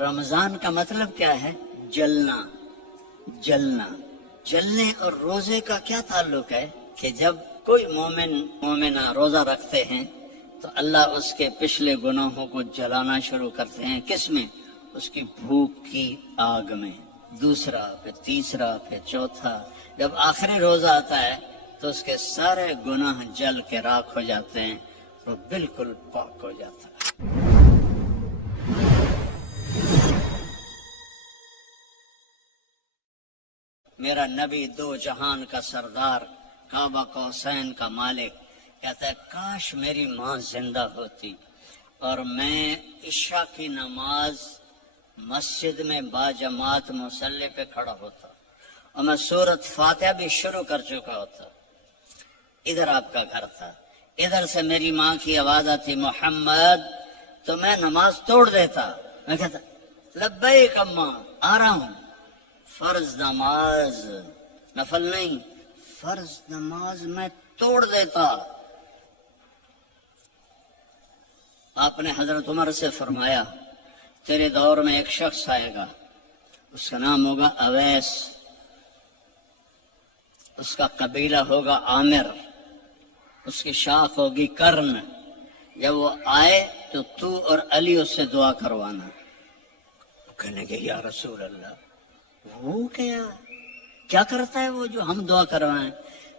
رمضان کا مطلب کیا ہے؟ جلنا، جلنا۔ جلنے اور روزے کا کیا تعلق ہے کہ جب کوئی مومنہ روزہ رکھتے ہیں تو اللہ اس کے پچھلے گناہوں کو جلانا شروع کرتے ہیں۔ کس میں؟ اس کی بھوک کی آگ میں۔ دوسرا، پھر تیسرا، پھر چوتھا۔ جب آخری روزہ آتا ہے تو اس کے سارے گناہ جل کے راکھ ہو جاتے ہیں، وہ بالکل پاک ہو جاتا ہے۔ میرا نبی دو جہان کا سردار، کعبہ قوسین کا مالک، کہتا ہے کاش میری ماں زندہ ہوتی اور میں عشاء کی نماز مسجد میں باجماعت مصلی پہ کھڑا ہوتا اور میں سورۃ فاتحہ بھی شروع کر چکا ہوتا۔ ادھر آپ کا گھر تھا، ادھر سے میری ماں کی آواز آتی محمد، تو میں نماز توڑ دیتا۔ میں کہتا لبیک اماں، آ رہا ہوں۔ فرض نماز، نفل نہیں، فرض نماز میں توڑ دیتا۔ آپ نے حضرت عمر سے فرمایا تیرے دور میں ایک شخص آئے گا، اس کا نام ہوگا اویس، اس کا قبیلہ ہوگا عامر، اس کی شاخ ہوگی کرن۔ جب وہ آئے تو اور علی اس سے دعا کروانا۔ کہنے کہ یا رسول اللہ، وہ کیا کرتا ہے وہ جو ہم دعا کروائیں؟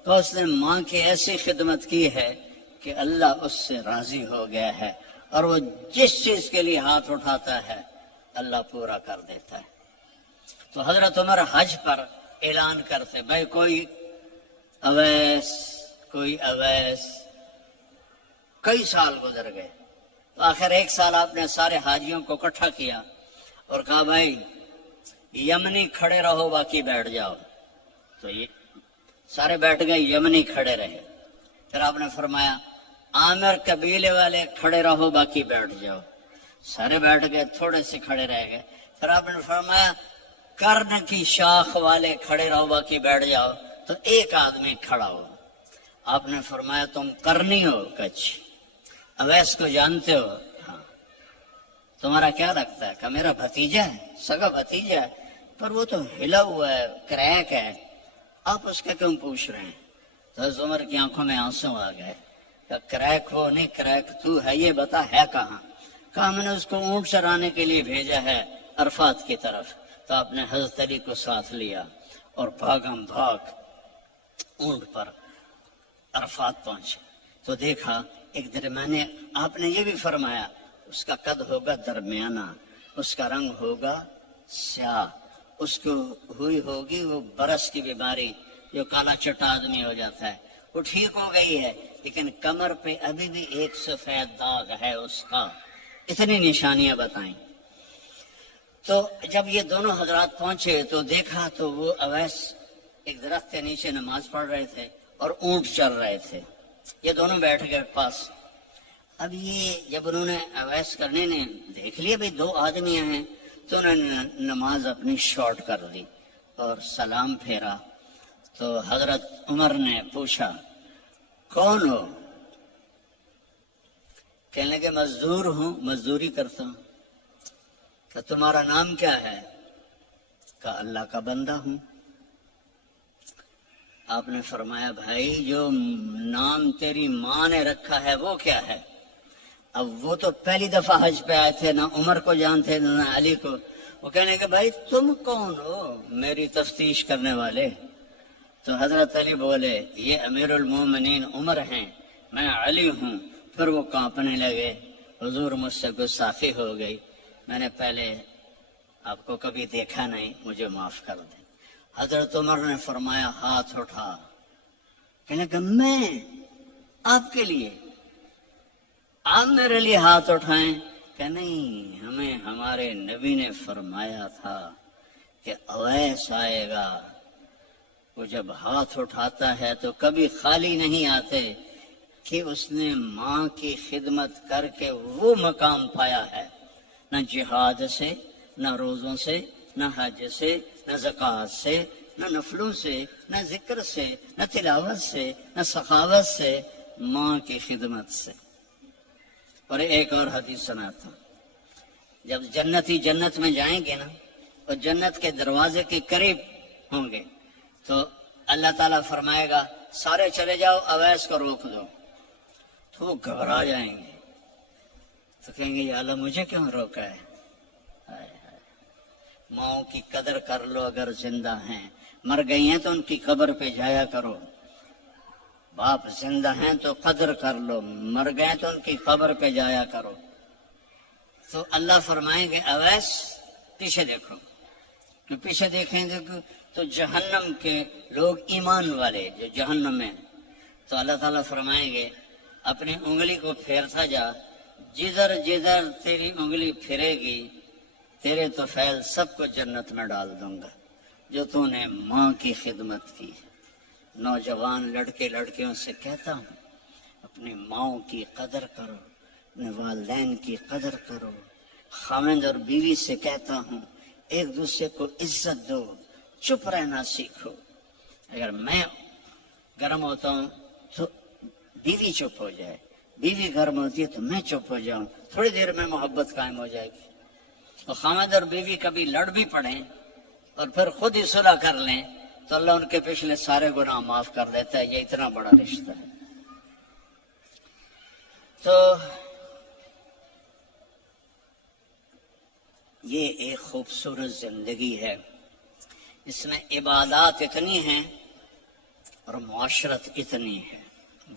تو اس نے ماں کی ایسی خدمت کی ہے کہ اللہ اس سے راضی ہو گیا ہے، اور وہ جس چیز کے لیے ہاتھ اٹھاتا ہے اللہ پورا کر دیتا ہے۔ تو حضرت عمر حج پر اعلان کرتے بھائی کوئی اویس، کوئی اویس۔ کئی سال گزر گئے تو آخر ایک سال آپ نے سارے حاجیوں کو اکٹھا کیا اور کہا بھائی یمنی کھڑے رہو باقی بیٹھ جاؤ۔ تو یہ سارے بیٹھ گئے، یمنی کھڑے رہے۔ پھر آپ نے فرمایا عامر قبیلے والے کھڑے رہو باقی بیٹھ جاؤ۔ سارے بیٹھ گئے، تھوڑے سے کھڑے رہ گئے۔ پھر آپ نے فرمایا کرن کی شاخ والے کھڑے رہو باقی بیٹھ جاؤ۔ تو ایک آدمی کھڑا ہو۔ آپ نے فرمایا تم کرنی ہو؟ کچھ اویس کو جانتے ہو؟ ہاں۔ تمہارا کیا لگتا ہے؟ کہ میرا بھتیجا ہے، سگا بھتیجا ہے، پر وہ تو ہلا ہوا ہے، کریک ہے، آپ اس کا کیوں پوچھ رہے ہیں؟ تو حضرت عمر کی آنکھوں میں آنسو آ گئے کہ کریک ہو نہیں کریک تو ہے، یہ بتا ہے کہاں؟ کہا میں نے اس کو اونٹ چرانے کے لیے بھیجا ہے عرفات کی طرف۔ تو آپ نے حضرت علی کو ساتھ لیا اور بھاگم بھاگ اونٹ پر عرفات پہنچے تو دیکھا ایک درمیانے۔ آپ نے یہ بھی فرمایا اس کا قد ہوگا درمیانہ، اس کا رنگ ہوگا سیاہ، اس کو ہوئی ہوگی وہ برس کی بیماری جو کالا چٹا آدمی ہو جاتا ہے، وہ ٹھیک ہو گئی ہے، لیکن کمر پہ ابھی بھی ایک سفید داغ ہے اس کا۔ اتنی نشانیاں بتائیں۔ تو جب یہ دونوں حضرات پہنچے تو دیکھا تو وہ اویس ایک درخت کے نیچے نماز پڑھ رہے تھے اور اونٹ چل رہے تھے۔ یہ دونوں بیٹھ گئے پاس۔ اب یہ جب انہوں نے اویس کرنے نے دیکھ لیا بھئی دو آدمی ہیں، تو انہوں نے نماز اپنی شارٹ کر لی اور سلام پھیرا۔ تو حضرت عمر نے پوچھا کون ہو؟ کہنے لگے مزدور ہوں، مزدوری کرتا ہوں۔ کہ تمہارا نام کیا ہے؟ کہا اللہ کا بندہ ہوں۔ آپ نے فرمایا بھائی جو نام تیری ماں نے رکھا ہے وہ کیا ہے؟ اب وہ تو پہلی دفعہ حج پہ آئے تھے، نہ عمر کو جانتے نہ علی کو۔ وہ کہنے کہ بھائی تم کون ہو میری تفتیش کرنے والے؟ تو حضرت علی بولے یہ امیر المومنین عمر ہیں، میں علی ہوں۔ پھر وہ کانپنے لگے، حضور مجھ سے گستاخی ہو گئی، میں نے پہلے آپ کو کبھی دیکھا نہیں، مجھے معاف کر دیں۔ حضرت عمر نے فرمایا ہاتھ اٹھا۔ کہنے کہ میں آپ کے لیے، آپ میرے لیے ہاتھ اٹھائیں؟ کہ نہیں، ہمیں ہمارے نبی نے فرمایا تھا کہ اویس آئے گا، وہ جب ہاتھ اٹھاتا ہے تو کبھی خالی نہیں آتے، کہ اس نے ماں کی خدمت کر کے وہ مقام پایا ہے، نہ جہاد سے، نہ روزوں سے، نہ حج سے، نہ زکوٰۃ سے، نہ نفلوں سے، نہ ذکر سے، نہ تلاوت سے، نہ سخاوت سے، ماں کی خدمت سے۔ اور ایک اور حدیث سناتا ہوں۔ جب جنتی جنت میں جائیں گے نا اور جنت کے دروازے کے قریب ہوں گے تو اللہ تعالیٰ فرمائے گا سارے چلے جاؤ، اویس کو روک دو، تو وہ گھبرا جائیں گے، تو کہیں گے یا اللہ مجھے کیوں روکا ہے؟ ماؤں کی قدر کر لو اگر زندہ ہیں، مر گئی ہیں تو ان کی قبر پہ جایا کرو، باپ زندہ ہیں تو قدر کر لو، مر گئے تو ان کی قبر پہ جایا کرو۔ تو اللہ فرمائیں گے اویس پیچھے دیکھو، کہ پیچھے دیکھیں گے تو جہنم کے لوگ ایمان والے جو جہنم میں، تو اللہ تعالیٰ فرمائیں گے اپنی انگلی کو پھیرتا جا، جدھر جدھر تیری انگلی پھرے گی تیرے تو فیل سب کو جنت میں ڈال دوں گا، جو تو نے ماں کی خدمت کی۔ نوجوان لڑکے لڑکیوں سے کہتا ہوں اپنی ماؤں کی قدر کرو، اپنے والدین کی قدر کرو۔ خاوند اور بیوی سے کہتا ہوں ایک دوسرے کو عزت دو، چپ رہنا سیکھو۔ اگر میں گرم ہوتا ہوں تو بیوی چپ ہو جائے، بیوی گرم ہوتی ہے تو میں چپ ہو جاؤں، تھوڑی دیر میں محبت قائم ہو جائے گی۔ اور خاوند اور بیوی کبھی لڑ بھی پڑیں اور پھر خود ہی صلح کر لیں تو اللہ ان کے پچھلے سارے گناہ معاف کر دیتا ہے۔ یہ اتنا بڑا رشتہ ہے۔ تو یہ ایک خوبصورت زندگی ہے، اس میں عبادات اتنی ہیں اور معاشرت اتنی ہے۔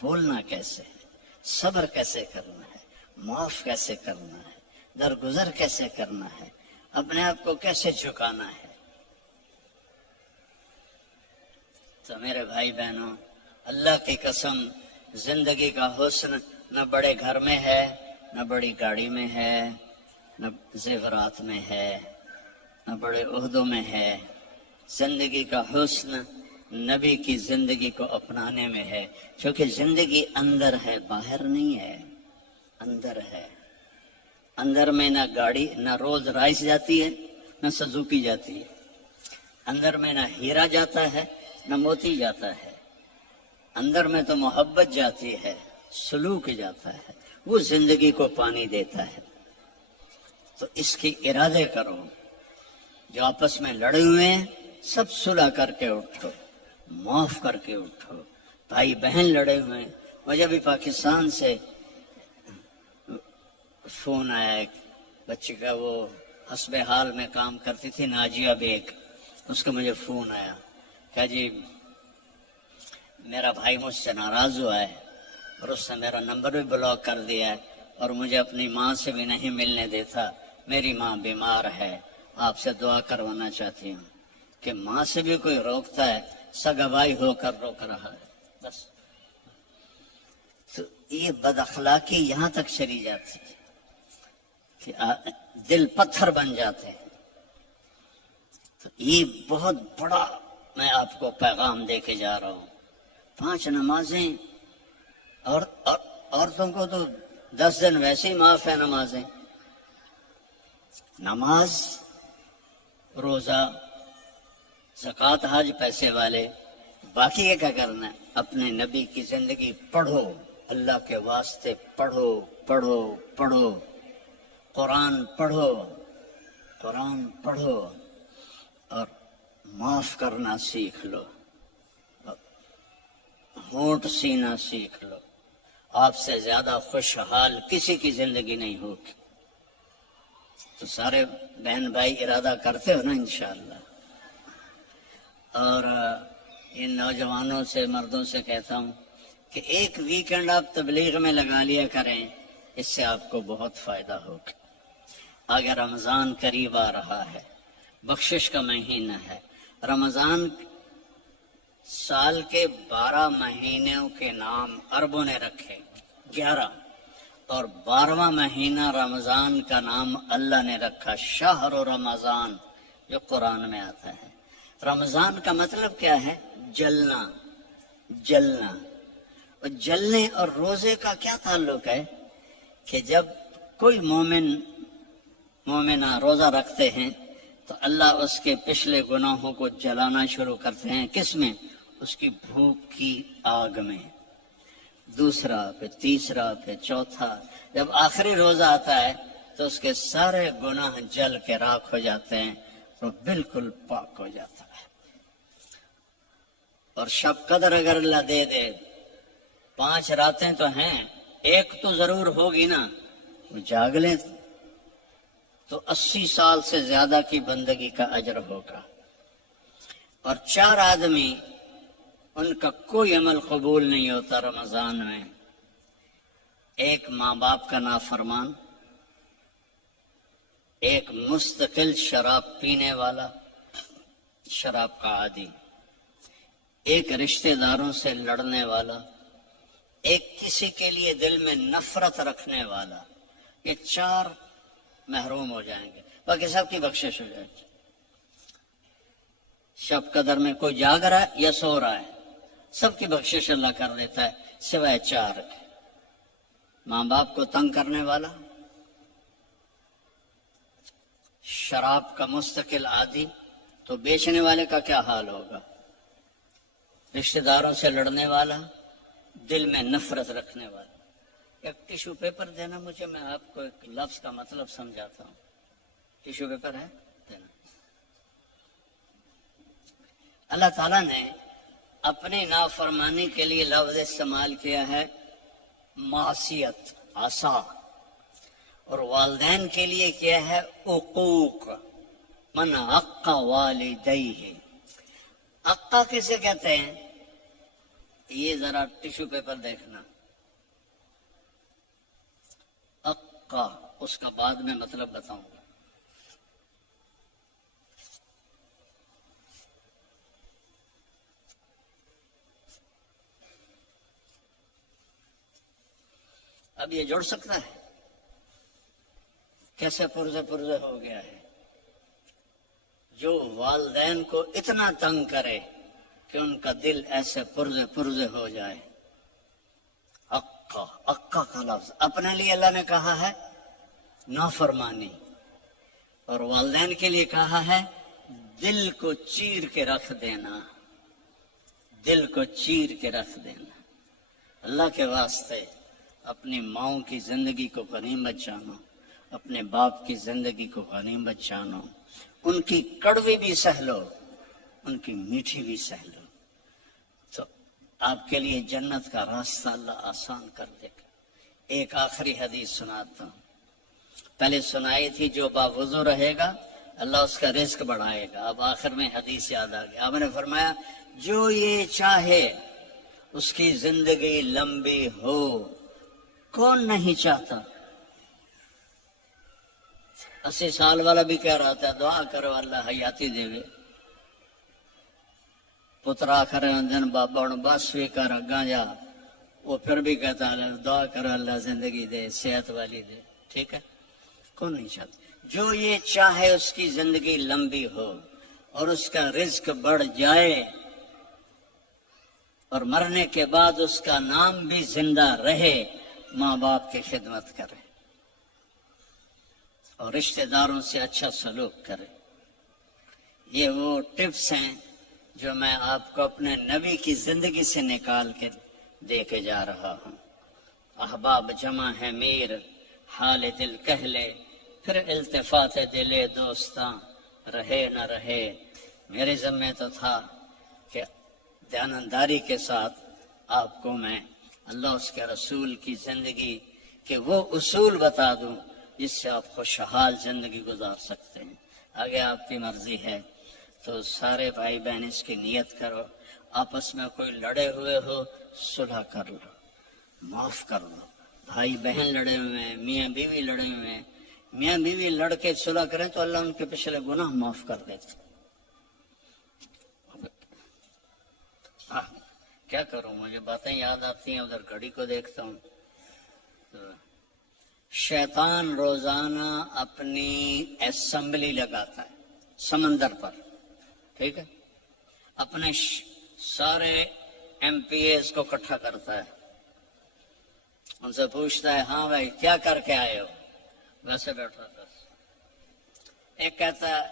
بولنا کیسے ہے، صبر کیسے کرنا ہے، معاف کیسے کرنا ہے، درگزر کیسے کرنا ہے، اپنے آپ کو کیسے جھکانا ہے۔ تو میرے بھائی بہنوں، اللہ کی قسم زندگی کا حسن نہ بڑے گھر میں ہے، نہ بڑی گاڑی میں ہے، نہ زیورات میں ہے، نہ بڑے عہدوں میں ہے۔ زندگی کا حسن نبی کی زندگی کو اپنانے میں ہے، کیونکہ زندگی اندر ہے، باہر نہیں ہے، اندر ہے۔ اندر میں نہ گاڑی، نہ رولز رائس جاتی ہے، نہ سزوکی جاتی ہے۔ اندر میں نہ ہیرا جاتا ہے، نہ موتی جاتا ہے۔ اندر میں تو محبت جاتی ہے، سلوک جاتا ہے، وہ زندگی کو پانی دیتا ہے۔ تو اس کی ارادے کرو۔ جو آپس میں لڑے ہوئے ہیں سب صلح کر کے اٹھو، معاف کر کے اٹھو۔ بھائی بہن لڑے ہوئے ہیں، مجھے بھی پاکستان سے فون آیا ایک بچے کا، وہ حسب حال میں کام کرتی تھی، ناجیہ بیگ، اس کا مجھے فون آیا کہ جی میرا بھائی مجھ سے ناراض ہوا ہے اور اس نے میرا نمبر بھی بلاک کر دیا ہے اور مجھے اپنی ماں سے بھی نہیں ملنے دیتا، میری ماں بیمار ہے، آپ سے دعا کروانا چاہتی ہوں۔ کہ ماں سے بھی کوئی روکتا ہے، سگا بھائی ہو کر روک رہا ہے۔ بس تو یہ بد اخلاقی یہاں تک چلی جاتی ہے کہ دل پتھر بن جاتے ہیں۔ تو یہ بہت بڑا میں آپ کو پیغام دے کے جا رہا ہوں۔ 5 نمازیں، اور عورتوں کو تو 10 دن ویسے ہی معاف ہے نمازیں، نماز، روزہ، زکوٰۃ، حج، پیسے والے۔ باقی یہ کیا کرنا ہے؟ اپنے نبی کی زندگی پڑھو، اللہ کے واسطے پڑھو پڑھو پڑھو، قرآن پڑھو، قرآن پڑھو، اور معاف کرنا سیکھ لو، ہونٹ سینا سیکھ لو۔ آپ سے زیادہ خوشحال کسی کی زندگی نہیں ہوگی۔ تو سارے بہن بھائی ارادہ کرتے ہو نا انشاءاللہ۔ اور ان نوجوانوں سے، مردوں سے کہتا ہوں کہ ایک ویکنڈ آپ تبلیغ میں لگا لیا کریں، اس سے آپ کو بہت فائدہ ہوگا۔ آگے رمضان قریب آ رہا ہے، بخشش کا مہینہ ہے۔ رمضان سال کے 12 مہینوں کے نام عربوں نے رکھے، 11، اور 12واں مہینہ رمضان کا نام اللہ نے رکھا شہر رمضان، جو قرآن میں آتا ہے۔ رمضان کا مطلب کیا ہے؟ جلنا، جلنا۔ اور جلنے اور روزے کا کیا تعلق ہے؟ کہ جب کوئی مومنہ روزہ رکھتے ہیں تو اللہ اس کے پچھلے گناہوں کو جلانا شروع کرتے ہیں۔ کس میں؟ اس کی بھوک کی آگ میں۔ دوسرا، پھر تیسرا، پھر چوتھا، جب آخری روزہ آتا ہے تو اس کے سارے گناہ جل کے راکھ ہو جاتے ہیں، وہ بالکل پاک ہو جاتا ہے۔ اور شب قدر اگر اللہ دے دے، 5 راتیں تو ہیں، ایک تو ضرور ہوگی نا، وہ جاگ لیں تو 80 سال سے زیادہ کی بندگی کا اجر ہوگا۔ اور 4 آدمی ان کا کوئی عمل قبول نہیں ہوتا رمضان میں، ایک ماں باپ کا نافرمان، ایک مستقل شراب پینے والا، شراب کا عادی، ایک رشتہ داروں سے لڑنے والا، ایک کسی کے لیے دل میں نفرت رکھنے والا۔ یہ 4 محروم ہو جائیں گے، باقی سب کی بخشش ہو جائے گی۔ شب قدر میں کوئی جاگ رہا ہے یا سو رہا ہے، سب کی بخشش اللہ کر دیتا ہے سوائے 4 کے۔ ماں باپ کو تنگ کرنے والا، شراب کا مستقل عادی، تو بیچنے والے کا کیا حال ہوگا، رشتہ داروں سے لڑنے والا، دل میں نفرت رکھنے والا۔ ایک ٹیشو پیپر دینا مجھے، میں آپ کو ایک لفظ کا مطلب سمجھاتا ہوں۔ ٹیشو پیپر ہے دینا۔ اللہ تعالیٰ نے اپنی نافرمانی کے لیے لفظ استعمال کیا ہے معصیت، عصا، اور والدین کے لیے کیا ہے عقوق، من عق والدیہ۔ عقا کسے کہتے ہیں؟ یہ ذرا ٹیشو پیپر دیکھنا، عقا، اس کا بعد میں مطلب بتاؤں گا۔ اب یہ جڑ سکتا ہے؟ کیسے پرزے پرزے ہو گیا ہے؟ جو والدین کو اتنا تنگ کرے کہ ان کا دل ایسے پرزے پرزے ہو جائے۔ عقا، عقا کا لفظ اپنے لیے اللہ نے کہا ہے نافرمانی، اور والدین کے لیے کہا ہے دل کو چیر کے رکھ دینا، دل کو چیر کے رکھ دینا۔ اللہ کے واسطے اپنی ماؤں کی زندگی کو غنیمت جانو، اپنے باپ کی زندگی کو غنیمت جانو، ان کی کڑوی بھی سہ لو، ان کی میٹھی بھی سہ لو، تو آپ کے لیے جنت کا راستہ اللہ آسان کر دے گا۔ ایک آخری حدیث سناتا ہوں، پہلے سنائی تھی، جو باوضو رہے گا اللہ اس کا رزق بڑھائے گا۔ اب آخر میں حدیث یاد آ گئی، آپ نے فرمایا جو یہ چاہے اس کی زندگی لمبی ہو، کون نہیں چاہتا؟ 80 سال والا بھی کہہ رہا تھا دعا کرو اللہ حیاتی دے وے، پترا کرے دن بابا بس بھی کر اگاں جا، وہ پھر بھی کہتا ہے دعا کرو اللہ زندگی دے، صحت والی دے۔ ٹھیک ہے، کون نہیں چاہتا؟ جو یہ چاہے اس کی زندگی لمبی ہو اور اس کا رزق بڑھ جائے، اور مرنے کے بعد اس کا نام بھی زندہ رہے، ماں باپ کی خدمت کرے اور رشتہ داروں سے اچھا سلوک کرے۔ یہ وہ ٹپس ہیں جو میں آپ کو اپنے نبی کی زندگی سے نکال کے دے کے جا رہا ہوں۔ احباب جمع ہے میر، حال دل کہہ لے، پھر التفات دل دوستاں، رہے نہ رہے۔ میرے ذمہ تو تھا کہ دیانتداری کے ساتھ آپ کو میں اللہ اس کے رسول کی زندگی کے وہ اصول بتا دوں جس سے آپ خوشحال زندگی گزار سکتے ہیں۔ آگے آپ کی مرضی ہے تو سارے بھائی بہن اس کی نیت کرو، آپس میں کوئی لڑے ہوئے ہو صلح کر لو، معاف کر لو۔ بھائی بہن لڑے ہوئے ہیں، میاں بیوی لڑے ہوئے ہیں، میاں بیوی لڑ کے صلح کریں تو اللہ ان کے پچھلے گناہ معاف کر دیتے۔ کیا کروں، مجھے باتیں یاد آتی ہیں، ادھر گھڑی کو دیکھتا ہوں۔ شیطان روزانہ اپنی اسمبلی لگاتا ہے سمندر پر، ٹھیک ہے، اپنے سارے ایم پی ایز کو اکٹھا کرتا ہے، ان سے پوچھتا ہے ہاں بھائی کیا کر کے آئے ہو؟ ویسے بیٹھا تھا، ایک کہتا ہے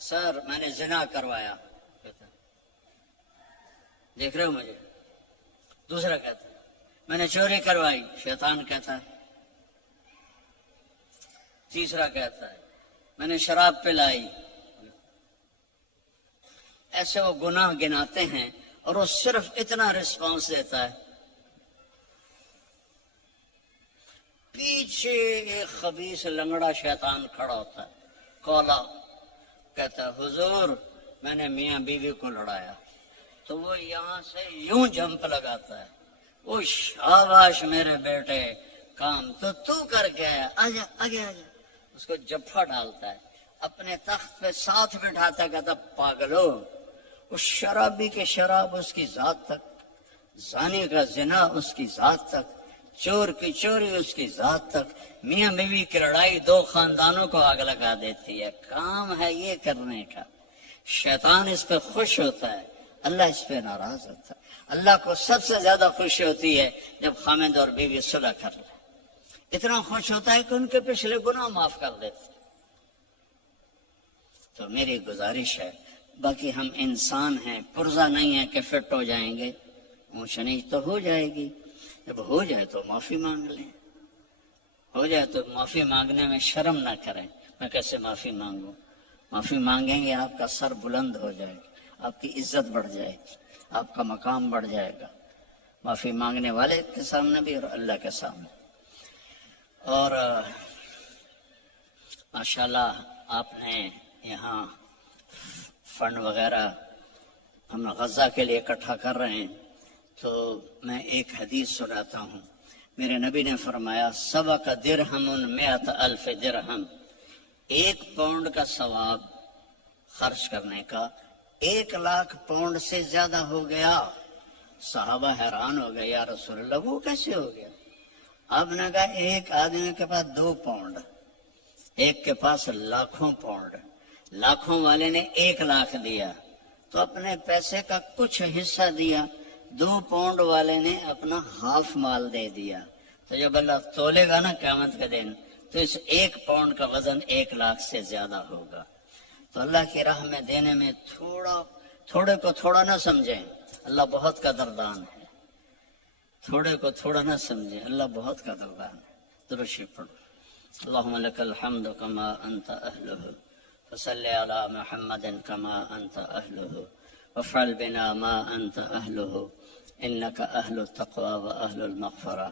سر میں نے زنا کروایا، دیکھ رہے ہو مجھے؟ دوسرا کہتا ہے میں نے چوری کروائی، شیطان کہتا ہے تیسرا کہتا ہے میں نے شراب پلائی. ایسے وہ گناہ گناتے ہیں اور وہ صرف اتنا رسپانس دیتا ہے. پیچھے ایک خبیث لنگڑا شیطان کھڑا ہوتا ہے کولا، کہتا ہے حضور میں نے میاں بیوی کو لڑایا. تو وہ یہاں سے یوں جمپ لگاتا ہے، وہ شاباش میرے بیٹے کام تو کر کے آیا، آجا آگے آجا. اس کو جفا ڈالتا ہے، اپنے تخت پہ ساتھ بٹھاتا ہے، کہتا پاگلو. اس شرابی کے شراب اس کی ذات تک، زانی کا زنا اس کی ذات تک، چور کی چوری اس کی ذات تک. میاں بیوی کی لڑائی دو خاندانوں کو آگ لگا دیتی ہے. کام ہے یہ کرنے کا. شیطان اس پہ خوش ہوتا ہے، اللہ اس پہ ناراض ہوتا ہے. اللہ کو سب سے زیادہ خوشی ہوتی ہے جب خامد اور بیوی صلح کر لے. اتنا خوش ہوتا ہے کہ ان کے پچھلے گناہ معاف کر دیتے. تو میری گزارش ہے، باقی ہم انسان ہیں، پرزہ نہیں ہے کہ فٹ ہو جائیں گے. اونچ نیچ تو ہو جائے گی، جب ہو جائے تو معافی مانگ لیں. ہو جائے تو معافی مانگنے میں شرم نہ کریں. میں کیسے معافی مانگوں؟ معافی مانگیں گے آپ کا سر بلند ہو جائے گا، آپ کی عزت بڑھ جائے گی، آپ کا مقام بڑھ جائے گا، معافی مانگنے والے کے سامنے بھی اور اللہ کے سامنے. اور ماشاءاللہ آپ نے یہاں فنڈ وغیرہ ہم غزہ کے لیے اکٹھا کر رہے ہیں. تو میں ایک حدیث سناتا ہوں. میرے نبی نے فرمایا سبق درہم 100,000 درہم، 1 پاؤنڈ کا ثواب خرچ کرنے کا 1,00,000 پاؤنڈ سے زیادہ ہو گیا. صحابہ حیران ہو گئے، یا رسول اللہ وہ کیسے ہو گیا؟ آپ نے کہا ایک آدمی کے پاس 2 پاؤنڈ، ایک کے پاس لاکھوں پاؤنڈ. لاکھوں والے نے 1,00,000 دیا تو اپنے پیسے کا کچھ حصہ دیا، 2 پاؤنڈ والے نے اپنا ہاف مال دے دیا. تو جب اللہ تولے گا نا قیامت کے دن تو اس 1 پاؤنڈ کا وزن 1,00,000 سے زیادہ ہوگا. تو اللہ کی راہ میں دینے میں تھوڑے کو تھوڑا نہ سمجھیں، اللہ بہت قدردان ہے. تھوڑے کو تھوڑا نہ سمجھیں، اللہ بہت قدردان ہے. درود شریف پڑھو. اللہم لک الحمد کما انت اہلہ فصلی علی محمد کما انت اہلہ وافعل بنا ما انت اہلہ انک اہل التقوی و اہل المغفرہ.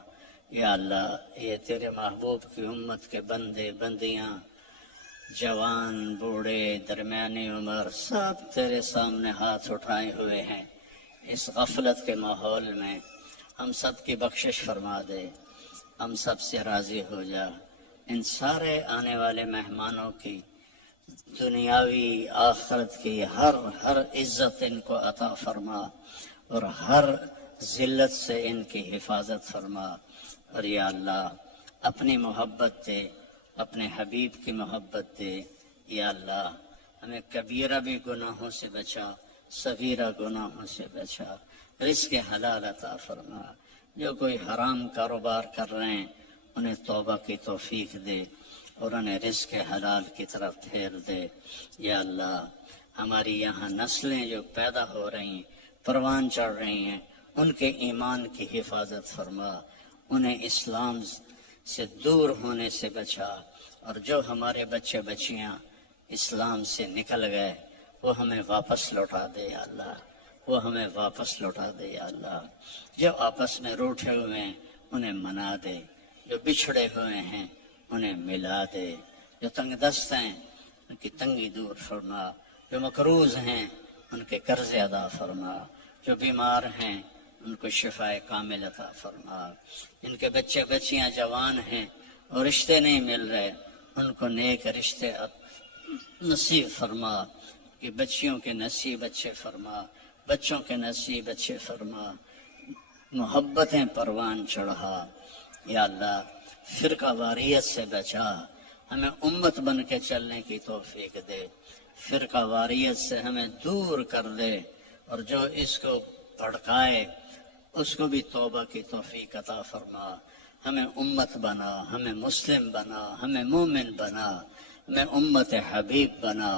یا اللہ یہ تیرے محبوب کی امت کے بندے بندیاں، جوان بوڑھے درمیانی عمر، سب تیرے سامنے ہاتھ اٹھائے ہوئے ہیں. اس غفلت کے ماحول میں ہم سب کی بخشش فرما دے، ہم سب سے راضی ہو جا. ان سارے آنے والے مہمانوں کی دنیاوی آخرت کی ہر عزت ان کو عطا فرما اور ہر ذلت سے ان کی حفاظت فرما. اور یا اللہ اپنی محبت دے، اپنے حبیب کی محبت دے. یا اللہ ہمیں کبیرہ بھی گناہوں سے بچا، صغیرہ گناہوں سے بچا. رزق حلال عطا فرما. جو کوئی حرام کاروبار کر رہے ہیں انہیں توبہ کی توفیق دے اور انہیں رزق حلال کی طرف پھیر دے. یا اللہ ہماری یہاں نسلیں جو پیدا ہو رہی ہیں، پروان چڑھ رہی ہیں، ان کے ایمان کی حفاظت فرما، انہیں اسلام سے دور ہونے سے بچا. اور جو ہمارے بچے بچیاں اسلام سے نکل گئے وہ ہمیں واپس لوٹا دے یا اللہ، وہ ہمیں واپس لوٹا دے یا اللہ. جو آپس میں روٹھے ہوئے ہیں انہیں منا دے، جو بچھڑے ہوئے ہیں انہیں ملا دے، جو تنگ دست ہیں ان کی تنگی دور فرما، جو مقروض ہیں ان کے قرض ادا فرما، جو بیمار ہیں ان کو شفاء کامل عطا فرما. ان کے بچے بچیاں جوان ہیں اور رشتے نہیں مل رہے، ان کو نیک رشتے نصیب فرما، کہ بچیوں کے نصیب اچھے فرما، بچوں کے نصیب اچھے فرما، محبتیں پروان چڑھا. یا اللہ فرقہ واریت سے بچا، ہمیں امت بن کے چلنے کی توفیق دے. فرقہ واریت سے ہمیں دور کر دے اور جو اس کو بھڑکائے اس کو بھی توبہ کی توفیق عطا فرما. ہمیں امت بنا، ہمیں مسلم بنا، ہمیں مومن بنا، ہمیں امت حبیب بنا.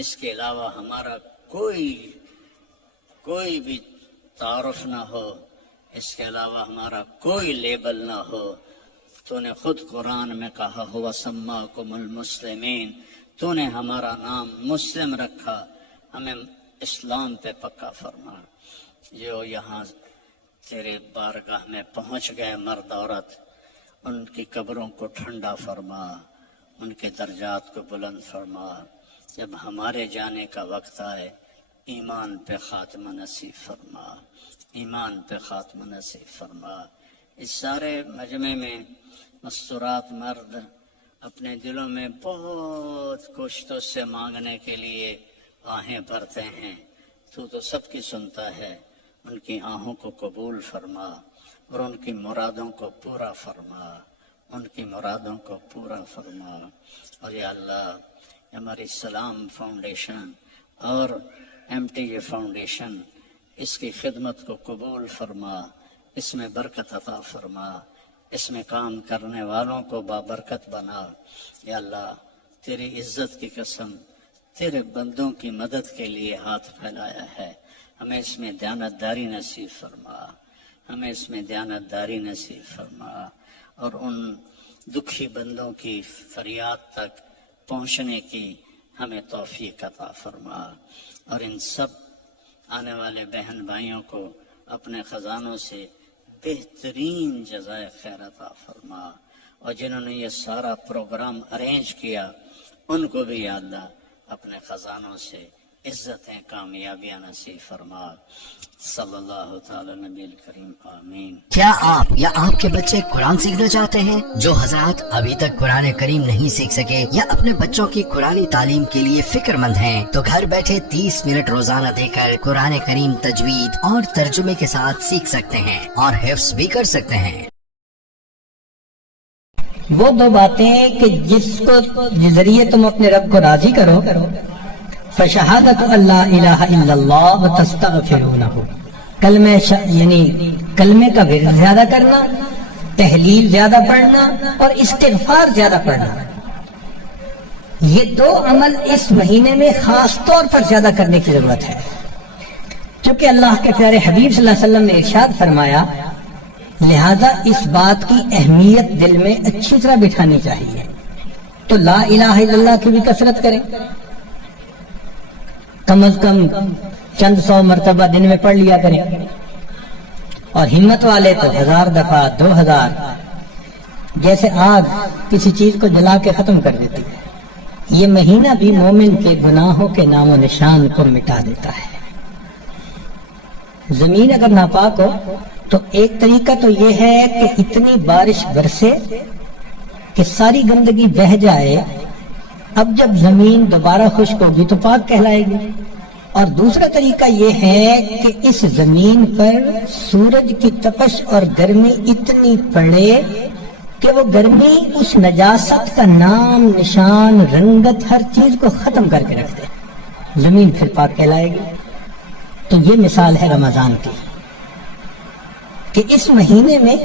اس کے علاوہ ہمارا کوئی بھی تعارف نہ ہو، اس کے علاوہ ہمارا کوئی لیبل نہ ہو. تو نے خود قرآن میں کہا ہوا سماکم المسلمین، تو نے ہمارا نام مسلم رکھا، ہمیں اسلام پہ پکا فرما۔ جو یہاں تیرے بارگاہ میں پہنچ گئے مرد عورت، ان کی قبروں کو ٹھنڈا فرما، ان کے درجات کو بلند فرما۔ جب ہمارے جانے کا وقت آئے ایمان پہ خاتمہ نصیب فرما، ایمان پہ خاتمہ نصیب فرما۔ اس سارے مجمع میں مستورات مرد اپنے دلوں میں بہت کچھ تو سے مانگنے کے لیے آہیں بھرتے ہیں، تو سب کی سنتا ہے۔ ان کی آہوں کو قبول فرما اور ان کی مرادوں کو پورا فرما، ان کی مرادوں کو پورا فرما۔ اور یا اللہ ہماری سلام فاؤنڈیشن اور MTJ فاؤنڈیشن، اس کی خدمت کو قبول فرما، اس میں برکت عطا فرما، اس میں کام کرنے والوں کو بابرکت بنا۔ یا اللہ تیری عزت کی قسم، تیرے بندوں کی مدد کے لیے ہاتھ پھیلایا ہے، ہمیں اس میں دیانتداری نصیب فرما، ہمیں اس میں دیانتداری نصیب فرما، اور ان دکھی بندوں کی فریاد تک پہنچنے کی ہمیں توفیق عطا فرما، اور ان سب آنے والے بہن بھائیوں کو اپنے خزانوں سے بہترین جزائے خیر عطا فرما، اور جنہوں نے یہ سارا پروگرام ارینج کیا ان کو بھی یا اللہ اپنے خزانوں سے عزتیں کامیابیاں نصیب فرما۔ صلی اللہ تعالی نبی الکریم آمین۔ کیا آپ یا آپ کے بچے قرآن سیکھنا چاہتے ہیں؟ جو حضرات ابھی تک قرآن کریم نہیں سیکھ سکے یا اپنے بچوں کی قرآنی تعلیم کے لیے فکر مند ہیں، تو گھر بیٹھے 30 منٹ روزانہ دے کر قرآن کریم تجوید اور ترجمے کے ساتھ سیکھ سکتے ہیں اور حفظ بھی کر سکتے ہیں۔ وہ دو باتیں کہ جس کو ذریعے تم اپنے رب کو راضی کرو، فشہادت اللہ الہ الا اللہ وتستغفرونہ، یعنی کلمے کا ورد زیادہ کرنا، تحلیل زیادہ پڑھنا اور استغفار زیادہ پڑھنا۔ یہ دو عمل اس مہینے میں خاص طور پر زیادہ کرنے کی ضرورت ہے، چونکہ اللہ کے پیارے حبیب صلی اللہ علیہ وسلم نے ارشاد فرمایا، لہذا اس بات کی اہمیت دل میں اچھی طرح بٹھانی چاہیے۔ تو لا الہ الا اللہ کی بھی کثرت کریں، کم از کم چند 100 مرتبہ دن میں پڑھ لیا کریں، اور ہمت والے تو 1000 دفعہ 2000، جیسے آگ کسی چیز کو جلا کے ختم کر دیتی ہے، یہ مہینہ بھی مومن کے گناہوں کے نام و نشان کو مٹا دیتا ہے۔ زمین اگر ناپاک ہو تو ایک طریقہ تو یہ ہے کہ اتنی بارش برسے کہ ساری گندگی بہہ جائے، اب جب زمین دوبارہ خشک ہوگی تو پاک کہلائے گی۔ اور دوسرا طریقہ یہ ہے کہ اس زمین پر سورج کی تپش اور گرمی اتنی پڑے کہ وہ گرمی اس نجاست کا نام نشان رنگت ہر چیز کو ختم کر کے رکھ دے، زمین پھر پاک کہلائے گی۔ تو یہ مثال ہے رمضان کی، کہ اس مہینے میں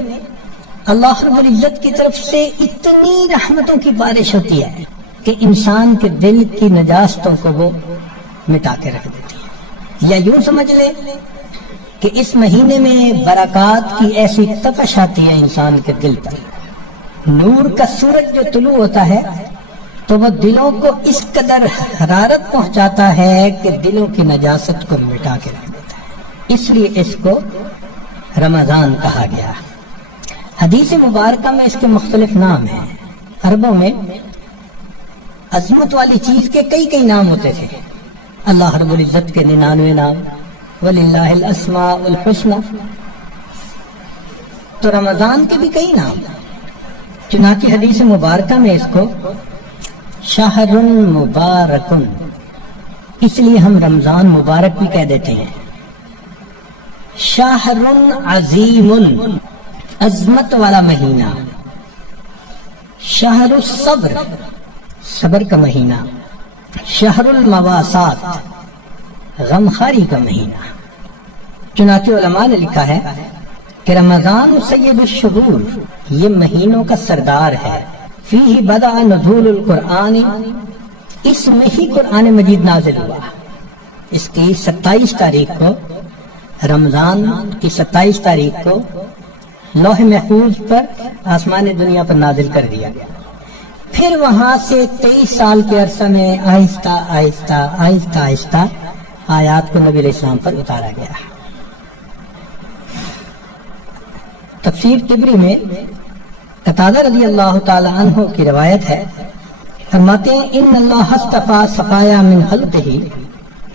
اللہ رب العزت کی طرف سے اتنی رحمتوں کی بارش ہوتی ہے کہ انسان کے دل کی نجاستوں کو وہ مٹا کے رکھ دیتی ہے۔ یا یوں سمجھ لے کہ اس مہینے میں برکات کی ایسی تپش آتی ہے انسان کے دل پر، نور کا سورج جو طلوع ہوتا ہے تو وہ دلوں کو اس قدر حرارت پہنچاتا ہے کہ دلوں کی نجاست کو مٹا کے رکھ دیتا ہے، اس لیے اس کو رمضان کہا گیا۔ حدیث مبارکہ میں اس کے مختلف نام ہیں۔ عربوں میں عظمت والی چیز کے کئی نام ہوتے تھے، اللہ رب العزت کے 99 نام، وَلِلَّهِ الْأَسْمَاءُ الْحُسْنَى، تو رمضان کے بھی کئی نام، چنانچہ حدیث مبارکہ میں اس کو شہر مبارک، اس لیے ہم رمضان مبارک بھی کہہ دیتے ہیں۔ شہر عظیم، عظمت والا مہینہ۔ شہر الصبر، صبر کا مہینہ۔ شہر المواسات، غمخاری کا مہینہ۔ چنانچہ علماء نے لکھا ہے کہ رمضان سید الشہور، یہ مہینوں کا سردار ہے۔ فیہ بدأ نزول القرآن، اس میں ہی قرآن مجید نازل ہوا۔ اس کی 27 تاریخ کو، رمضان کی 27 تاریخ کو لوح محفوظ پر آسمان دنیا پر نازل کر دیا گیا. پھر وہاں سے 23 سال کے عرصہ میں آہستہ آہستہ آہستہ آہستہ آیات کو نبی علیہ السلام پر اتارا گیا. تفسیر طبری میں قتادہ رضی اللہ تعالی عنہ کی روایت ہے، فرماتے ہیں ان اللہ اصطفیٰ صفایا من خلقہ،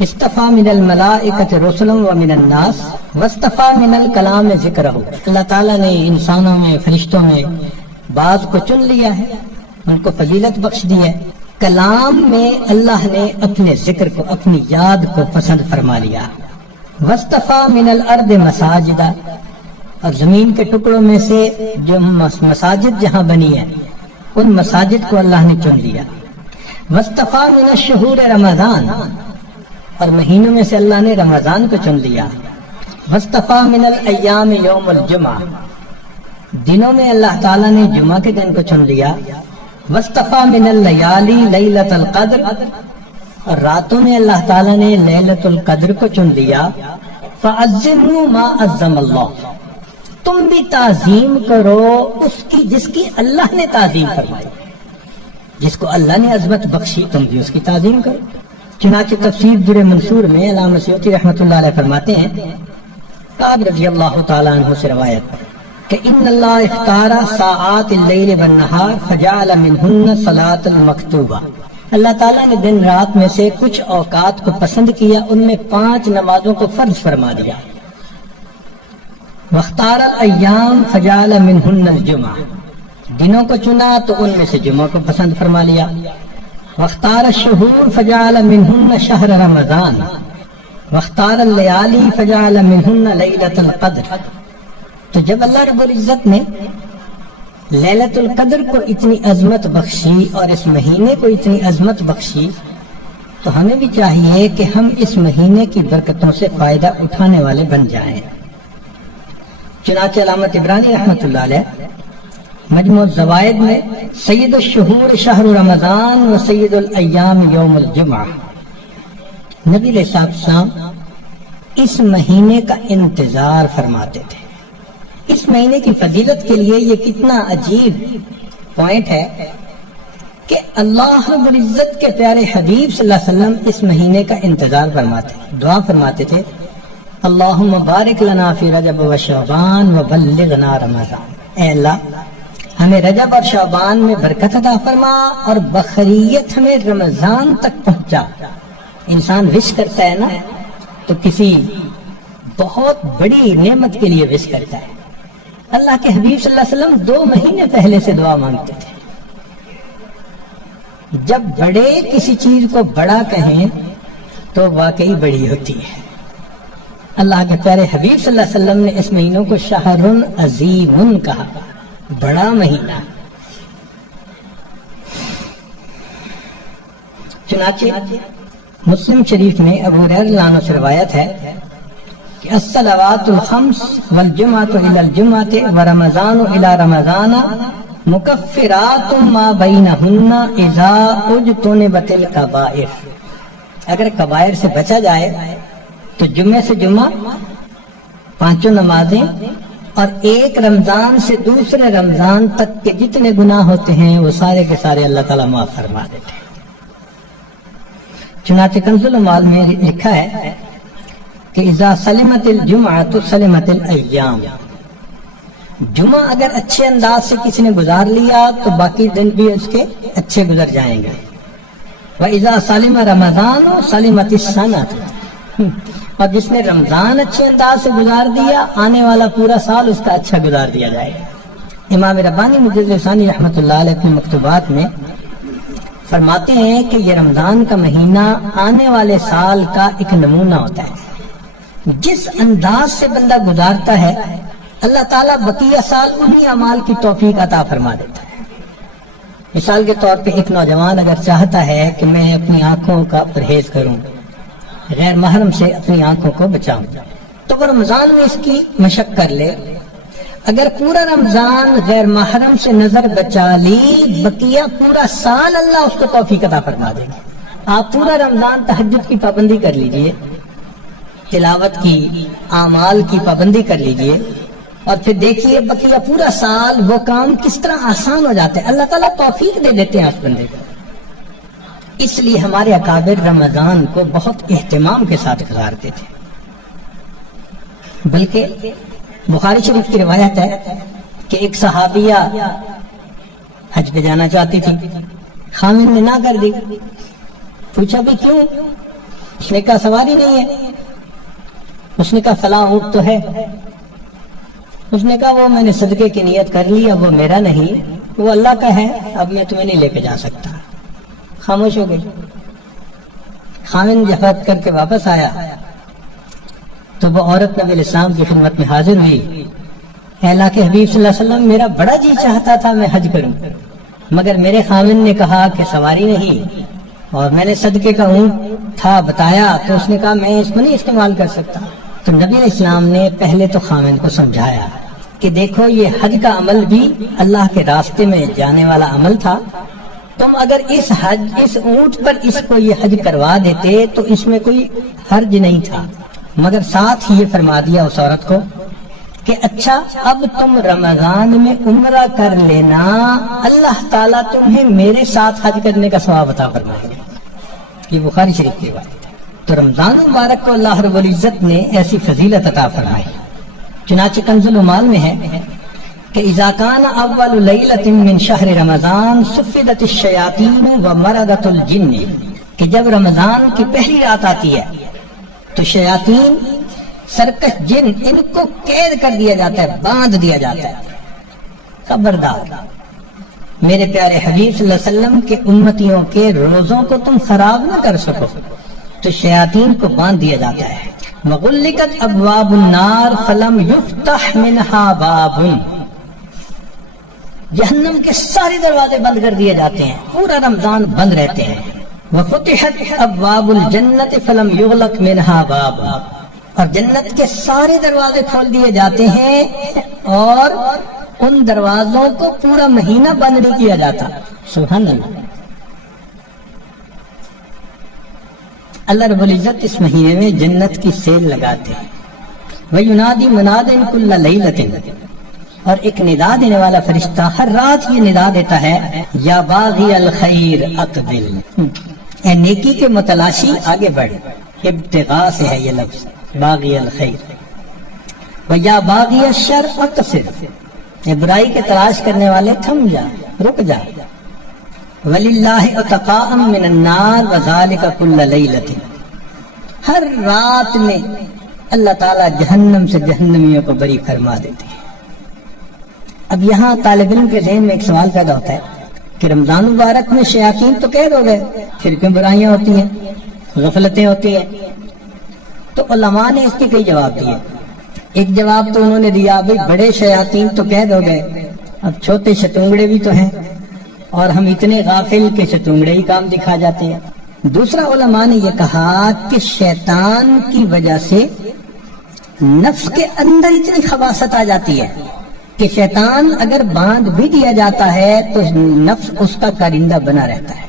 اصطفیٰ من الملائکۃ رسلا ومن الناس واصطفیٰ من الکلام ذکرہ. اللہ تعالیٰ نے انسانوں میں فرشتوں میں بعض کو چن لیا ہے، ان کو فضیلت بخش دی ہے. کلام میں اللہ نے اپنے ذکر کو، اپنی یاد کو پسند فرما لیا. واصطفیٰ من الارض مساجدا، اور زمین کے ٹکڑوں میں سے جو مساجد جہاں بنی ہے ان مساجد کو اللہ نے چن لیا. واصطفیٰ من الشہور رمضان، اور مہینوں میں سے اللہ نے رمضان کو چن لیا. واصطفیٰ من الایام یوم الجمعہ، دنوں میں اللہ تعالیٰ نے جمعہ کے دن کو چن لیا. واصطفیٰ من اللیالی لیلۃ القدر، اور راتوں میں اللہ تعالیٰ نے لیلۃ القدر کو چن لیا. فعظموا ما عظم اللہ، تم بھی تعظیم کرو اس کی جس کی اللہ نے تعظیم فرمائی. جس کو اللہ نے عظمت بخشی تم بھی اس کی تعظیم کرو. چنانچہ تفسیر در منصور میں علامہ سیوطی رحمۃ اللہ علیہ فرماتے ہیں، کعب رضی اللہ تعالیٰ عنہ سے روایت کہ ان اللہ اختار ساعات اللیل والنہار فجعل منہن صلاۃ المکتوبہ، اللہ تعالیٰ نے دن رات میں سے کچھ اوقات کو پسند کیا، ان میں 5 نمازوں کو فرض فرما دیا. واختار الایام فجعل منہن الجمعہ، دنوں کو چنا تو ان میں سے جمعہ کو پسند فرما لیا. واختار الشہور فجعل منہن شہر رمضان، واختار اللیالی فجعل منہن لیلۃ القدر. تو جب اللہ رب العزت نے لیلۃ القدر کو اتنی عظمت بخشی اور اس مہینے کو اتنی عظمت بخشی تو ہمیں بھی چاہیے کہ ہم اس مہینے کی برکتوں سے فائدہ اٹھانے والے بن جائیں. چنانچہ علامہ طبرانی رحمۃ اللہ علیہ مجموع الزوائد میں سید الشہور شہر رمضان و سید الایام یوم الجمعہ، نبی علیہ السلام اس مہینے کا انتظار فرماتے تھے. اس مہینے کی فضیلت کے لیے یہ کتنا عجیب پوائنٹ ہے کہ اللہ رب العزت کے پیارے حبیب صلی اللہ علیہ وسلم اس مہینے کا انتظار فرماتے، دعا فرماتے تھے، اللہم بارک لنا فی رجب و شعبان و بلغنا رمضان. اے اللہ ہمیں رجب اور شعبان میں برکت عطا فرما اور بخیریت ہمیں رمضان تک پہنچا. انسان وش کرتا ہے نا تو کسی بہت بڑی نعمت کے لیے وش کرتا ہے. اللہ کے حبیب صلی اللہ علیہ وسلم 2 مہینے پہلے سے دعا مانگتے تھے. جب بڑے کسی چیز کو بڑا کہیں تو واقعی بڑی ہوتی ہے. اللہ کے پیارے حبیب صلی اللہ علیہ وسلم نے اس مہینوں کو شہر عظیم کہا، بڑا مہینہ. چنانچہ مسلم شریف میں ابو ہریرہ رضی اللہ عنہ سے روایت ہے کہ الصلوات الخمس والجمعۃ الی الجمعۃ ورمضان الی رمضان مکفرات ما بینہن اذا اجتنبت الکبائر. اگر کبائر سے بچا جائے تو جمعے سے جمعہ 5 نمازیں اور ایک رمضان سے دوسرے رمضان تک کے جتنے گناہ ہوتے ہیں وہ سارے کے سارے اللہ تعالیٰ معاف فرما دیتے ہیں. چنانچہ کنز المال میں لکھا ہے کہ اذا سلمت الجمعۃ سلمت الایام، جمعہ اگر اچھے انداز سے کسی نے گزار لیا تو باقی دن بھی اس کے اچھے گزر جائیں گے. وَإِذَا سَلِمَ رَمَضَانُ سَلِمَتِ السَّنَةُ، اور جس نے رمضان اچھے انداز سے گزار دیا آنے والا پورا سال اس کا اچھا گزار دیا جائے گا. امام ربانی مجدد ثانی رحمۃ اللہ علیہ اپنے مکتوبات میں فرماتے ہیں کہ یہ رمضان کا مہینہ آنے والے سال کا ایک نمونہ ہوتا ہے. جس انداز سے بندہ گزارتا ہے اللہ تعالیٰ بقیہ سال انہی اعمال کی توفیق عطا فرما دیتا ہے. مثال کے طور پہ ایک نوجوان اگر چاہتا ہے کہ میں اپنی آنکھوں کا پرہیز کروں، غیر محرم سے اپنی آنکھوں کو بچاؤں، تو وہ رمضان میں اس کی مشق کر لے. اگر پورا رمضان غیر محرم سے نظر بچا لی، بقیہ پورا سال اللہ اس کو توفیق عطا فرما دے گا. آپ پورا رمضان تہجد کی پابندی کر لیجئے، تلاوت کی، اعمال کی پابندی کر لیجئے، اور پھر دیکھیے بقیہ پورا سال وہ کام کس طرح آسان ہو جاتے ہیں، اللہ تعالیٰ توفیق دے دیتے ہیں اس بندے کو۔ اس لیے ہمارے اکابر رمضان کو بہت اہتمام کے ساتھ گزارتے تھے، بلکہ بخاری شریف کی روایت ہے کہ ایک صحابیہ حج پہ جانا چاہتی تھی، خامد نے نہ کر دی، پوچھا بھی کیوں؟ اس نے کہا سواری نہیں ہے۔ اس نے کہا فلاں اونٹ تو ہے۔ اس نے کہا وہ میں نے صدقے کی نیت کر لی، اب وہ میرا نہیں، وہ اللہ کا ہے، اب میں تمہیں نہیں لے کے جا سکتا۔ خاموش ہو گئی۔ خامد جب کر کے واپس آیا تو وہ عورت نبی علیہ السلام کی خدمت میں حاضر ہوئی، اے اللہ کے حبیب صلی اللہ علیہ وسلم، میرا بڑا جی چاہتا تھا میں حج کروں، مگر میرے خامد نے کہا کہ سواری نہیں، اور میں نے صدقے کا اونٹ تھا بتایا تو اس نے کہا میں اس کو نہیں استعمال کر سکتا۔ تو نبی علیہ السلام نے پہلے تو خامد کو سمجھایا کہ دیکھو یہ حج کا عمل بھی اللہ کے راستے میں جانے والا عمل تھا، تم اگر اس اونٹ پر اس کو یہ حج کروا دیتے تو اس میں کوئی حرج نہیں تھا، مگر ساتھ ہی یہ فرما دیا اس عورت کو کہ اچھا اب تم رمضان میں عمرہ کر لینا، اللہ تعالیٰ تمہیں میرے ساتھ حج کرنے کا ثواب عطا فرمائے گا۔ یہ بخاری شریف کی بات ہے۔ تو رمضان مبارک کو اللہ رب العزت نے ایسی فضیلت عطا فرمائی، چنانچہ کنز المال میں ہے کہ اذا کان اول لیلۃ من شہر رمضان صفدت الشیاطین ومردت الجن، کہ جب رمضان کی پہلی رات آتی ہے تو شیاطین، سرکش جن، ان کو قید کر دیا جاتا ہے، باندھ دیا جاتا ہے۔ خبردار میرے پیارے حبیب صلی اللہ علیہ وسلم کے امتیوں کے روزوں کو تم خراب نہ کر سکو، تو شیاطین کو باندھ دیا جاتا ہے۔ وغلقت ابواب النار فلم یفتح منها باب، جہنم کے سارے دروازے بند کر دیے جاتے ہیں، پورا رمضان بند رہتے ہیں۔ وفتحت ابواب الجنت فلم یغلق منها باب، اور جنت کے سارے دروازے کھول دیے جاتے ہیں اور ان دروازوں کو پورا مہینہ بند نہیں کیا جاتا۔ سبحان اللہ۔ اللہ رب العزت اس مہینے میں جنت کی سیل لگاتے ہیں۔ وَيُنَادِي مُنَادٍ كُلَّ لَيْلَةٍ، اور ایک ندا دینے والا فرشتہ ہر رات یہ ندا دیتا ہے، یا باغی الخیر اقبل، اے نیکی کے متلاشی آگے بڑھ۔ ابتغاء سے ہے یہ لفظ، باغی الخیر۔ وَيَا بَاغِيَ الشَّرِّ اقْصِرْ، اے برائی کے تلاش کرنے والے تھم جا، رک جا۔ وَلِلَّهِ عُتَقَاءً مِّنَ النَّارِ وَذَلِكَ كُلَّ لَيْلَةٍ، ہر رات میں اللہ تعالیٰ جہنم سے جہنمیوں کو بری فرما دیتے ہیں۔ اب یہاں طالب علم کے ذہن میں ایک سوال پیدا ہوتا ہے کہ رمضان مبارک میں شیاطین تو قید ہو گئے، پھر کیوں برائیاں ہوتی ہیں، غفلتیں ہوتی ہیں؟ تو علماء نے اس کے کئی جواب دیے۔ ایک جواب تو انہوں نے دیا بھئی بڑے شیاطین تو قید ہو گئے، اب چھوٹے شتونگڑے بھی تو ہیں، اور ہم اتنے غافل کہ شتونگڑے ہی کام دکھا جاتے ہیں۔ دوسرا علماء نے یہ کہا کہ شیطان کی وجہ سے نفس کے اندر اتنی خباثت آ جاتی ہے کہ شیطان اگر باندھ بھی دیا جاتا ہے تو نفس اس کا کارندہ بنا رہتا ہے،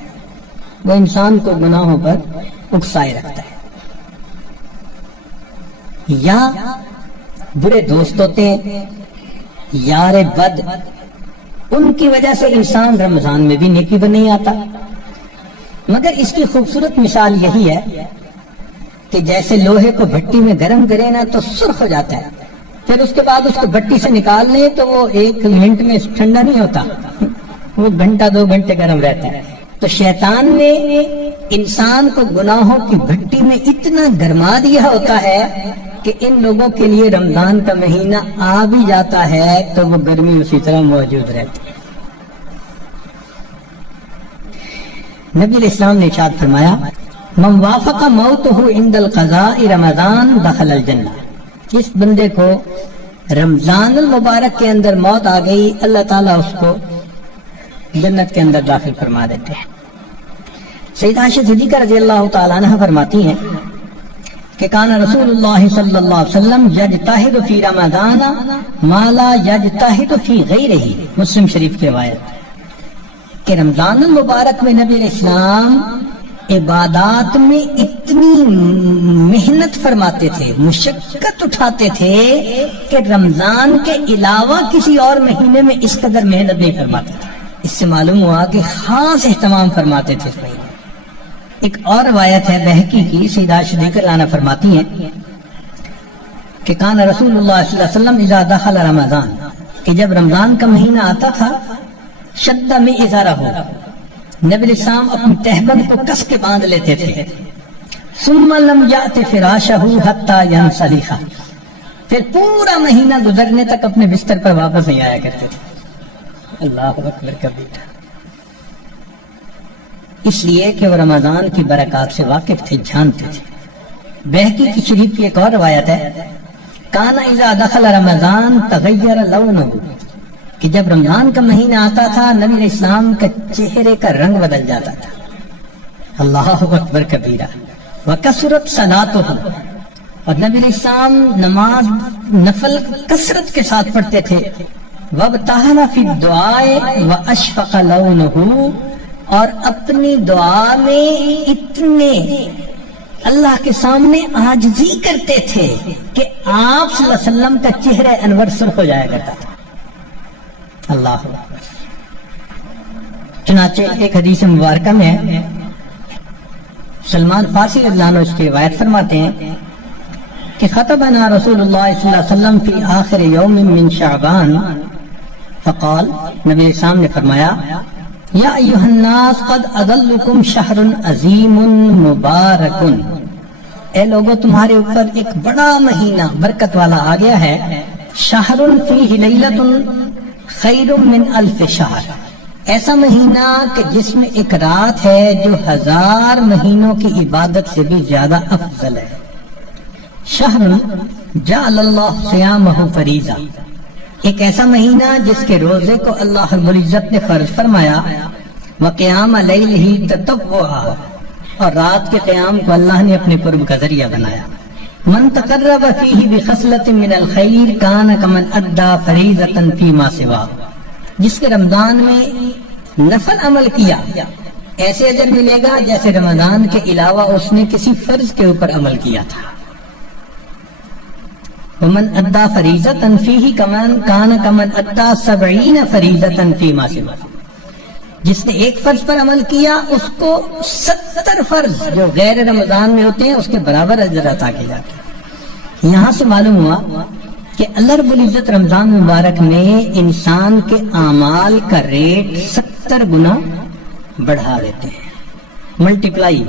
وہ انسان کو گناہوں پر اکسائے رکھتا ہے۔ یا برے دوست ہوتے ہیں، یار بد، ان کی وجہ سے انسان رمضان میں بھی نیکی پر نہیں آتا۔ مگر اس کی خوبصورت مثال یہی ہے کہ جیسے لوہے کو بھٹی میں گرم کرے نا تو سرخ ہو جاتا ہے، پھر اس کے بعد اس کو بھٹی سے نکال لیں تو وہ 1 منٹ میں ٹھنڈا نہیں ہوتا، وہ گھنٹہ 2 گھنٹے گرم رہتا ہے۔ تو شیطان نے انسان کو گناہوں کی بھٹی میں اتنا گرما دیا ہوتا ہے کہ ان لوگوں کے لیے رمضان کا مہینہ آ بھی جاتا ہے تو وہ گرمی اسی طرح موجود رہتی ہے۔ نبی علیہ السلام نے ارشاد فرمایا، من وافق موتہ عند القضاء رمضان دخل الجنہ، اس بندے کو رمضان المبارک کے اندر موت آ گئی، اللہ تعالیٰ اس کو جنت کے اندر داخل فرما دیتے ہیں۔ سیدہ عائشہ صدیقہ رضی اللہ تعالیٰ عنہ فرماتی ہیں کہ کان رسول اللہ صلی اللہ علیہ وسلم یجتہد فی رمضان ما لا یجتہد فی غیرہ، مسلم شریف کی روایت کہ رمضان المبارک میں نبی علیہ السلام عبادات میں اتنے اتنی محنت فرماتے تھے، مشقت اٹھاتے تھے کہ رمضان کے علاوہ کسی اور مہینے میں اس قدر محنت نہیں فرماتے تھے۔ اس سے معلوم ہوا کہ خاص اہتمام فرماتے تھے اس مہینے۔ ایک اور روایت ہے بہقی کی، سیدہ صدیقہ عنہا فرماتی ہیں کہ کان رسول اللہ صلی اللہ علیہ وسلم اذا دخل رمضان، کہ جب رمضان کا مہینہ آتا تھا، شدہ میں ازارہ ہو، نبی علیہ السلام اپنی تہبند کو کس کے باندھ لیتے تھے، ثم لم یأت فراشہ حتی ینسلخ، پھر پورا مہینہ گزرنے تک اپنے بستر پر واپس نہیں آیا کرتے تھے۔ اللہ اکبر کبیر، اس لیے کہ وہ رمضان کی برکات سے واقف تھے، جانتے تھے۔ بہقی کی شریف کی ایک اور روایت ہے، کانا اذا دخل رمضان تغیر لونہ، کہ جب رمضان کا مہینہ آتا تھا نبی علیہ السلام کے چہرے کا رنگ بدل جاتا تھا۔ اللہ اکبر کبیرہ، وکثرت صلاتہ، اور نبی علیہ السلام نماز نفل کثرت کے ساتھ پڑھتے تھے، وابتہل فی الدعاء واشفق لونہ، اور اپنی دعا میں اتنے اللہ کے سامنے عاجزی کرتے تھے کہ آپ صلی اللہ علیہ وسلم کا چہرہ انور سرخ ہو جایا کرتا تھا۔ اللہ اکبر۔ چنانچہ ایک حدیث مبارکہ میں ہے، سلمان فارسی رضی اللہ عنہ اس کی روایت فرماتے ہیں کہ خطبنا رسول اللہ صلی اللہ علیہ وسلم فی آخر یوم من شعبان فقال، نبی السلام نے فرمایا، یا ایھا الناس قد اضلکم شہر عظیم مبارک، اے لوگو تمہارے اوپر ایک بڑا مہینہ برکت والا آ گیا ہے، شہر فیہ لیلۃ خیر من الف شہر، ایسا مہینہ کہ جس میں ایک رات ہے جو 1000 مہینوں کی عبادت سے بھی زیادہ افضل ہے۔ شہر جعل اللہ صیامہ فریضہ، ایک ایسا مہینہ جس کے روزے کو اللہ رب العزت نے فرض فرمایا، وقیام لیلہ تطوعا، اور رات کے قیام کو اللہ نے اپنے قرب کا ذریعہ بنایا۔ من تقرب فیہ بخصلۃ من الخیر کان کمن ادى فریضۃ فیما سوا، جس کے رمضان میں نفل عمل کیا ایسے اجر ملے گا جیسے رمضان کے علاوہ اس نے کسی فرض کے اوپر عمل کیا تھا۔ ومن ادى فریضۃ فیہ کان کمن ادى 70 فریضۃ فیما سوا، جس نے ایک فرض پر عمل کیا اس کو 70 فرض جو غیر رمضان میں ہوتے ہیں اس کے برابر اجر عطا کیا جاتا ہے۔ یہاں سے معلوم ہوا کہ اللہ رب العزت رمضان مبارک میں انسان کے اعمال کا ریٹ 70 گنا بڑھا دیتے ہیں، ملٹیپلائی،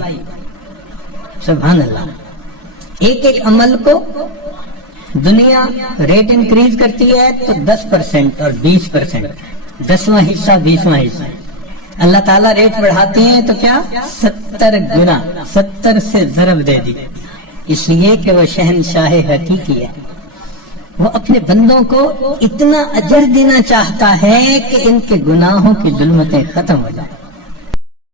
سبحان اللہ۔ ایک ایک عمل کو دنیا ریٹ انکریز کرتی ہے تو 10% اور 20%، 10واں حصہ 20واں حصہ، اللہ تعالیٰ ریٹ بڑھاتے ہیں تو کیا 70 گنا، 70 سے ضرب دے دی، اس لیے کہ وہ شہنشاہ حقیقی ہے، وہ اپنے بندوں کو اتنا اجر دینا چاہتا ہے کہ ان کے گناہوں کی ظلمتیں ختم ہو جائیں۔